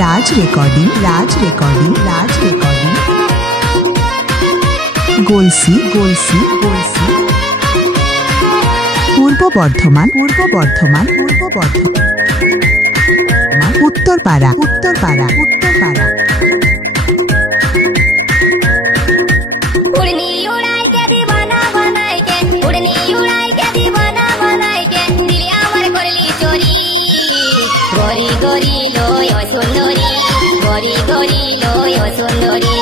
রাজ recording, রাজ recording, রাজ recording. Galsi, Galsi, Galsi. পূর্ব বর্ধমান, পূর্ব বর্ধমান, পূর্ব বর্ধমান। উত্তরপাড়া, উত্তরপাড়া, উত্তরপাড়া। গরি গরি লয় সুন্দরী, গরি গরি লয় সুন্দরী।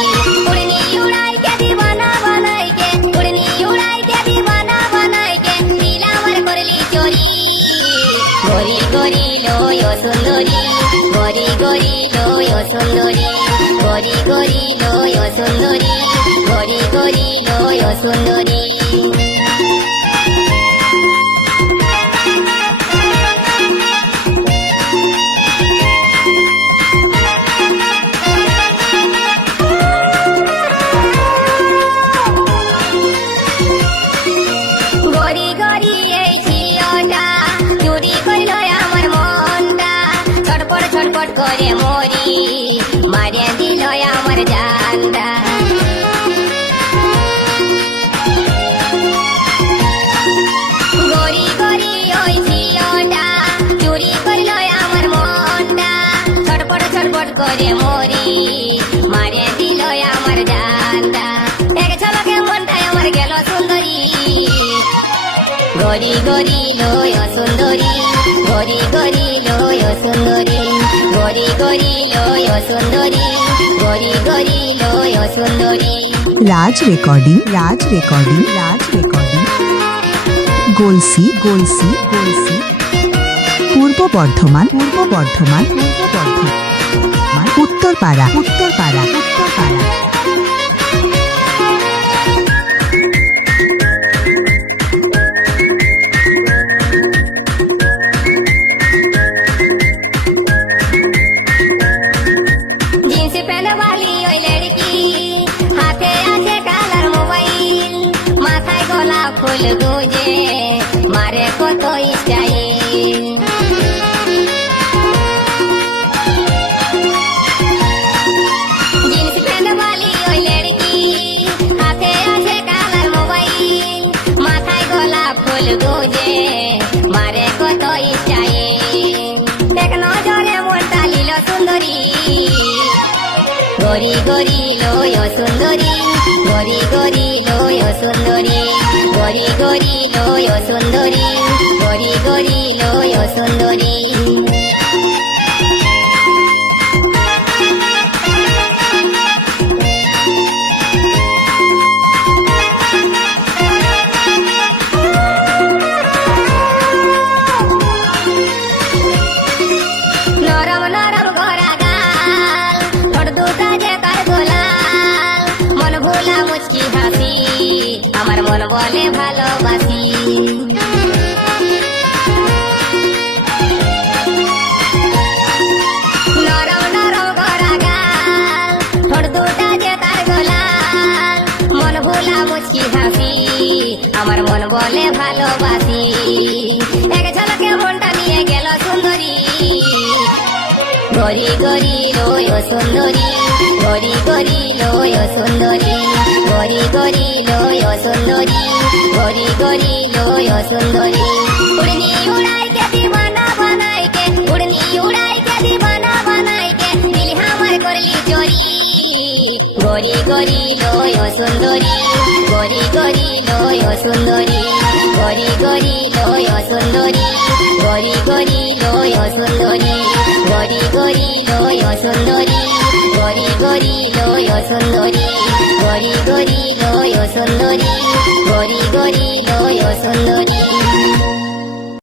উড়নি উড়াইতে দিবানা বানাইতে, উড়নি উড়াইতে দিবানা বানাইতে, দিল আমার করলি চোরি। গরি গরি লয় সুন্দরী, গরি গরি লয় সুন্দরী, গরি গরি লয় সুন্দরী, গরি গরি লয় সুন্দরী। করে মরি মারিয়া দিল আমার জানটা। গরি গরি ওই ছিলটা চুরি করল আমার মনটা, ছটপট ছটপট করে মরি মারিয়া দিল আমার জানটা। এক ঝলকে মনটাই আমার গেল সুন্দরী। গরি গরি লয় সুন্দরী, গরি গরি লয় সুন্দরী, গরি গরি লয় সুন্দরী, গরি গরি লয় সুন্দরী। রাজ রেকর্ডিং, রাজ রেকর্ডিং, রাজ রেকর্ডিং। গলসি, গলসি, গলসি। পূর্ব বর্ধমান, পূর্ব বর্ধমান, পূর্ব বর্ধমান। উত্তরপাড়া, উত্তরপাড়া, উত্তরপাড়া। ফুল গুজে মারে কত স্টাইল, জিন্স প্যান্ট वाली ওই লড়কি, হাতে আছে কালার মোবাইল, মাথায় গোলাপ ফুল গুজে মারে কত স্টাইল। এক নজরে মনটা লীল সুন্দরী। গরি গরি লয় সুন্দরী, গরি গরি লয় সুন্দরী, গরি গরি লয় সুন্দরী, গরি গরি লয় সুন্দরী। নরম নরম গড়া গাল, ঠোঁট দুটা যে তার গোলাল, মন ভোলা মুচকি হাসি আমার মন বলে ভালোবাসি। নরম নরম গড়া গাল, ঠোঁট দুটা যে তার গোলাল, মন ভোলা মুচকি হাসি আমার মন বলে ভালোবাসি। এক ঝলকে মনটা নিয়ে গেল সুন্দরী। গরি গরি লয় সুন্দরী, গরি গরি লয় সুন্দরী, গরি গরি লয় সুন্দরী, গরি গরি লয় সুন্দরী। উড়নি উড়াইতে দিবানা বানাইতে, উড়নি উড়াইতে দিবানা বানাইতে, দিল আমার করলি চোরি। গরি গরি লয় সুন্দরী, গরি গরি লয় সুন্দরী, গরি গরি লয় সুন্দরী, গরি গরি লয় সুন্দরী, গরি গরি লয় সুন্দরী, গরি গরি লয় সুন্দরী, গরি গরি লয় সুন্দরী, গরি গরি লয় সুন্দরী।